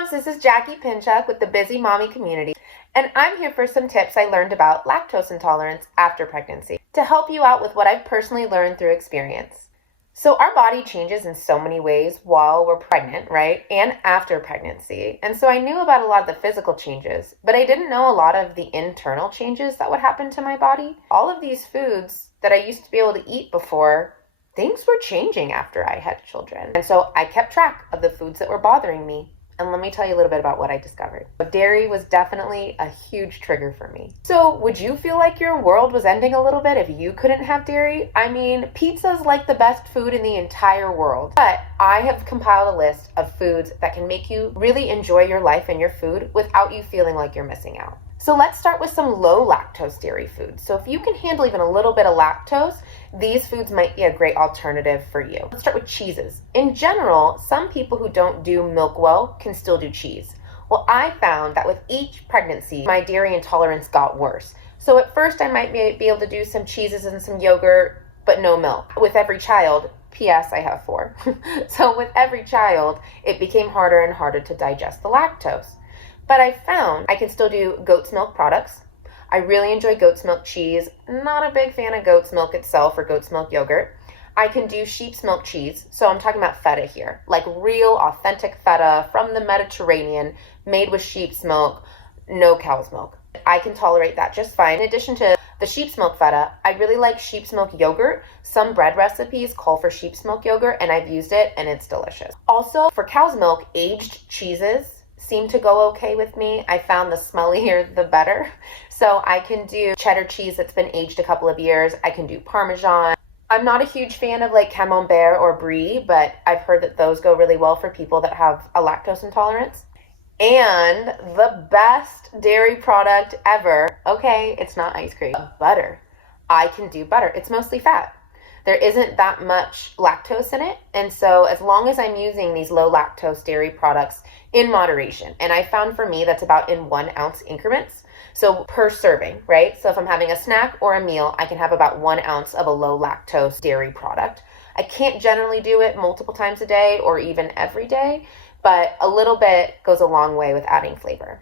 moms, this is Jackie Pinchuk with the Bizzie Mommy community, and I'm here for some tips I learned about lactose intolerance after pregnancy to help you out with what I've personally learned through experience. So our body changes in so many ways while we're pregnant, right? And after pregnancy. And so I knew about a lot of the physical changes, but I didn't know a lot of the internal changes that would happen to my body. All of these foods that I used to be able to eat before, things were changing after I had children. And so I kept track of the foods that were bothering me. And let me tell you a little bit about what I discovered. But dairy was definitely a huge trigger for me. So would you feel like your world was ending a little bit if you couldn't have dairy? I mean, pizza's like the best food in the entire world. But I have compiled a list of foods that can make you really enjoy your life and your food without you feeling like you're missing out. So let's start with some low lactose dairy foods. So if you can handle even a little bit of lactose, these foods might be a great alternative for you. Let's start with cheeses. In general, some people who don't do milk well can still do cheese. Well, I found that with each pregnancy, my dairy intolerance got worse. So at first I might be able to do some cheeses and some yogurt, but no milk. With every child, P.S. I have 4. So with every child, it became harder and harder to digest the lactose. But I found I can still do goat's milk products. I really enjoy goat's milk cheese. Not a big fan of goat's milk itself or goat's milk yogurt. I can do sheep's milk cheese. So I'm talking about feta here, like real authentic feta from the Mediterranean, made with sheep's milk, no cow's milk. I can tolerate that just fine. In addition to the sheep's milk feta, I really like sheep's milk yogurt. Some bread recipes call for sheep's milk yogurt, and I've used it and it's delicious. Also, for cow's milk, aged cheeses seem to go okay with me. I found the smellier the better. So I can do cheddar cheese that's been aged a couple of years. I can do Parmesan. I'm not a huge fan of like Camembert or Brie, but I've heard that those go really well for people that have a lactose intolerance. And the best dairy product ever, okay, it's not ice cream, butter. I can do butter. It's mostly fat. There isn't that much lactose in it. And so as long as I'm using these low lactose dairy products in moderation, and I found for me that's about in 1 ounce increments. So per serving, right? So if I'm having a snack or a meal, I can have about 1 ounce of a low lactose dairy product. I can't generally do it multiple times a day or even every day, but a little bit goes a long way with adding flavor.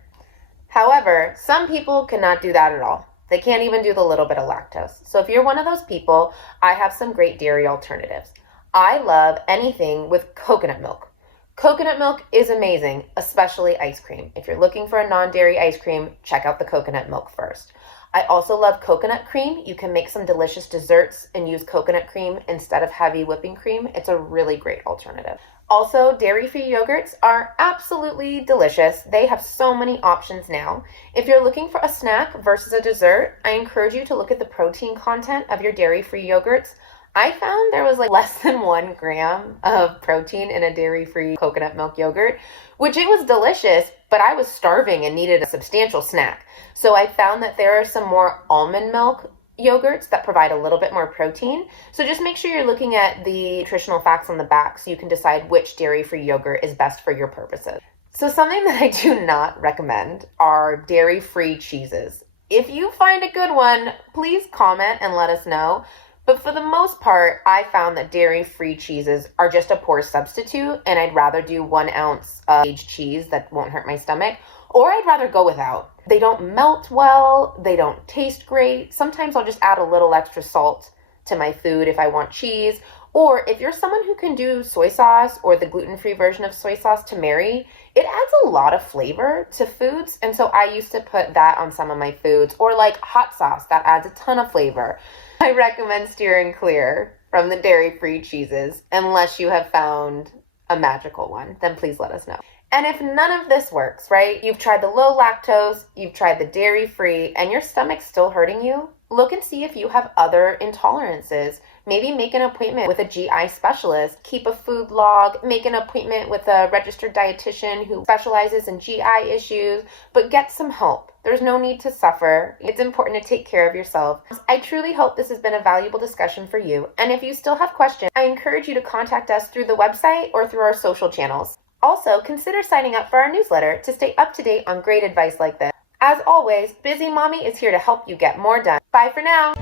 However, some people cannot do that at all. They can't even do the little bit of lactose. So if you're one of those people, I have some great dairy alternatives. I love anything with coconut milk. Coconut milk is amazing, especially ice cream. If you're looking for a non-dairy ice cream, check out the coconut milk first. I also love coconut cream. You can make some delicious desserts and use coconut cream instead of heavy whipping cream. It's a really great alternative. Also, dairy-free yogurts are absolutely delicious. They have so many options now. If you're looking for a snack versus a dessert, I encourage you to look at the protein content of your dairy-free yogurts. I found there was like less than 1 gram of protein in a dairy-free coconut milk yogurt, which it was delicious, but I was starving and needed a substantial snack. So I found that there are some more almond milk yogurts that provide a little bit more protein. So just make sure you're looking at the nutritional facts on the back so you can decide which dairy-free yogurt is best for your purposes. So something that I do not recommend are dairy-free cheeses. If you find a good one, please comment and let us know. But for the most part, I found that dairy-free cheeses are just a poor substitute, and I'd rather do 1 ounce of aged cheese that won't hurt my stomach, or I'd rather go without. They don't melt well, they don't taste great. Sometimes I'll just add a little extra salt to my food if I want cheese, or if you're someone who can do soy sauce or the gluten-free version of soy sauce to marry, it adds a lot of flavor to foods, and so I used to put that on some of my foods, or like hot sauce, that adds a ton of flavor. I recommend steering clear from the dairy-free cheeses unless you have found a magical one. Then please let us know. And if none of this works, right? You've tried the low lactose, you've tried the dairy-free, and your stomach's still hurting you, look and see if you have other intolerances. Maybe make an appointment with a GI specialist, keep a food log, make an appointment with a registered dietitian who specializes in GI issues, but get some help. There's no need to suffer. It's important to take care of yourself. I truly hope this has been a valuable discussion for you. And if you still have questions, I encourage you to contact us through the website or through our social channels. Also, consider signing up for our newsletter to stay up to date on great advice like this. As always, Bizzie Mommy is here to help you get more done. Bye for now.